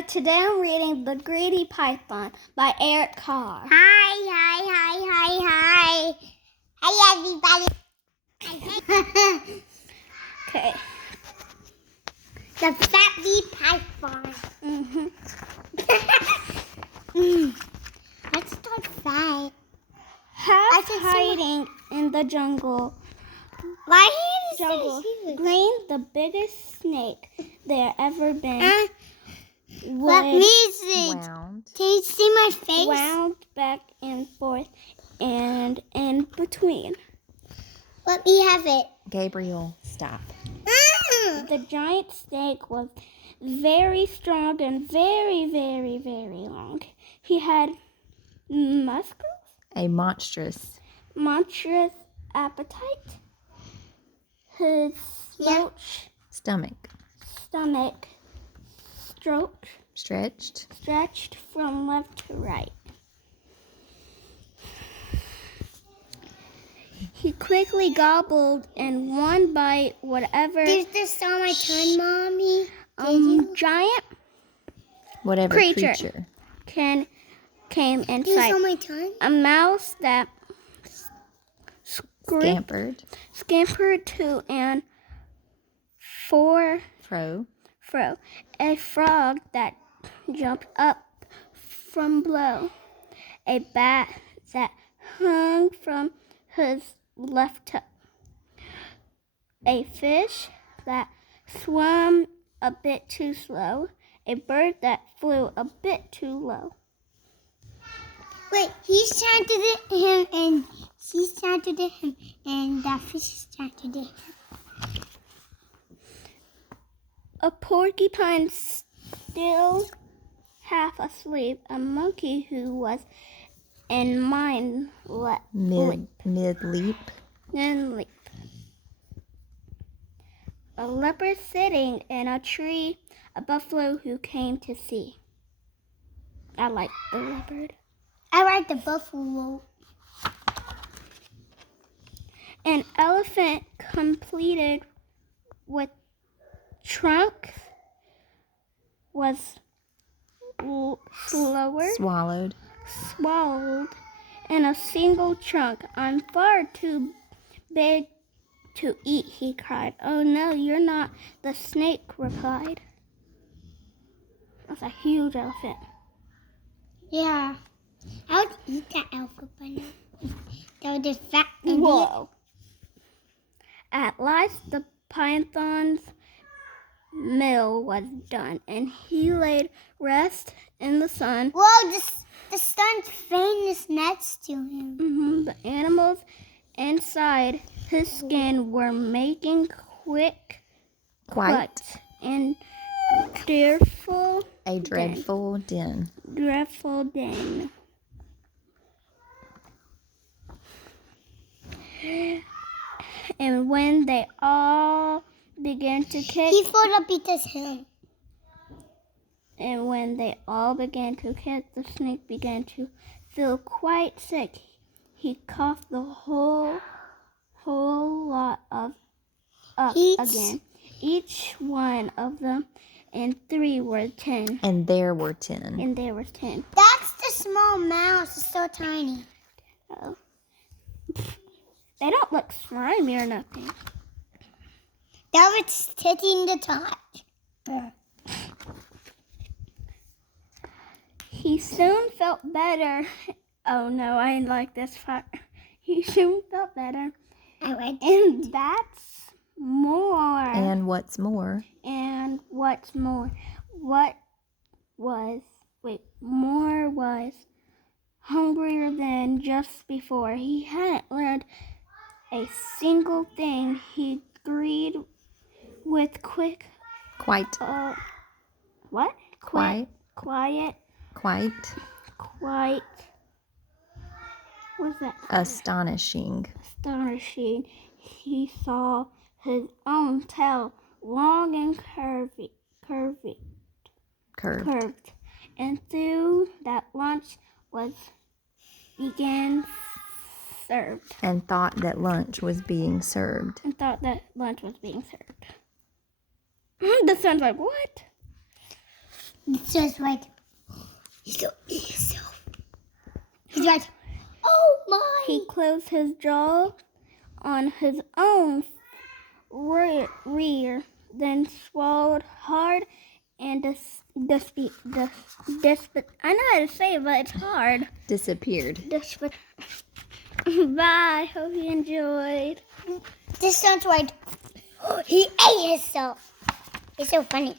Today I'm reading The Greedy Python by Carle. Hi. Hi, everybody. Okay. The Fat Bee Python. Let's start fight. Half hiding in the jungle. Why Green, the biggest snake there ever been. Let me see. Wound. Can you see my face? Wound back and forth and in between. Let me have it. Gabriel, stop. The giant snake was very strong and very, very, very long. He had muscles, A monstrous monstrous appetite. His stomach. stomach Stretched. from left to right. He quickly gobbled in one bite whatever Is this on my tongue, Mommy? giant Whatever creature. came in Is this sight. on my tongue? A mouse that scampered to and fro. A frog that jumped up from below. A bat that hung from his left toe. A fish that swam a bit too slow. A bird that flew a bit too low. Wait, he shouted at him, and she shouted at him, and that fish shouted at him. A porcupine still half asleep. A monkey who was in Mid-leap. leap. A leopard sitting in a tree. A buffalo who came to see. I like the leopard. I like the buffalo. An elephant completed with trunk was swallowed in a single chunk. I'm far too big to eat, he cried. Oh no, you're not, the snake replied. That's a huge elephant. Yeah. I would eat that elephant by now. That would just fat and Whoa. At last the python's meal was done, and he laid rest in the sun. Whoa, the sun's faintness next to him. The animals inside his skin were making quite and dreadful din. And when they all began to kick, He filled up Peter's hand. And when they all began to kick, the snake began to feel quite sick. He coughed the whole lot up again. Each one of them, and 3 were 10. And there were 10. That's the small mouse. It's so tiny. Oh. They don't look slimy or nothing. That was taking the touch. He soon felt better. Oh no, I didn't like this part. He soon felt better. And that's more. And what's more. More was hungrier than just before. He hadn't learned a single thing. He agreed with quiet. Quiet. What's that? Astonishing. He saw his own tail, long and curved. And through that lunch was being served. And thought that lunch was being served. The son's like, what? It's just right. He's right. Oh my! He closed his jaw on his own rear, then swallowed hard and I know how to say it, but it's hard. Disappeared. Bye. Hope you enjoyed. This sounds right. He ate himself. It's so funny.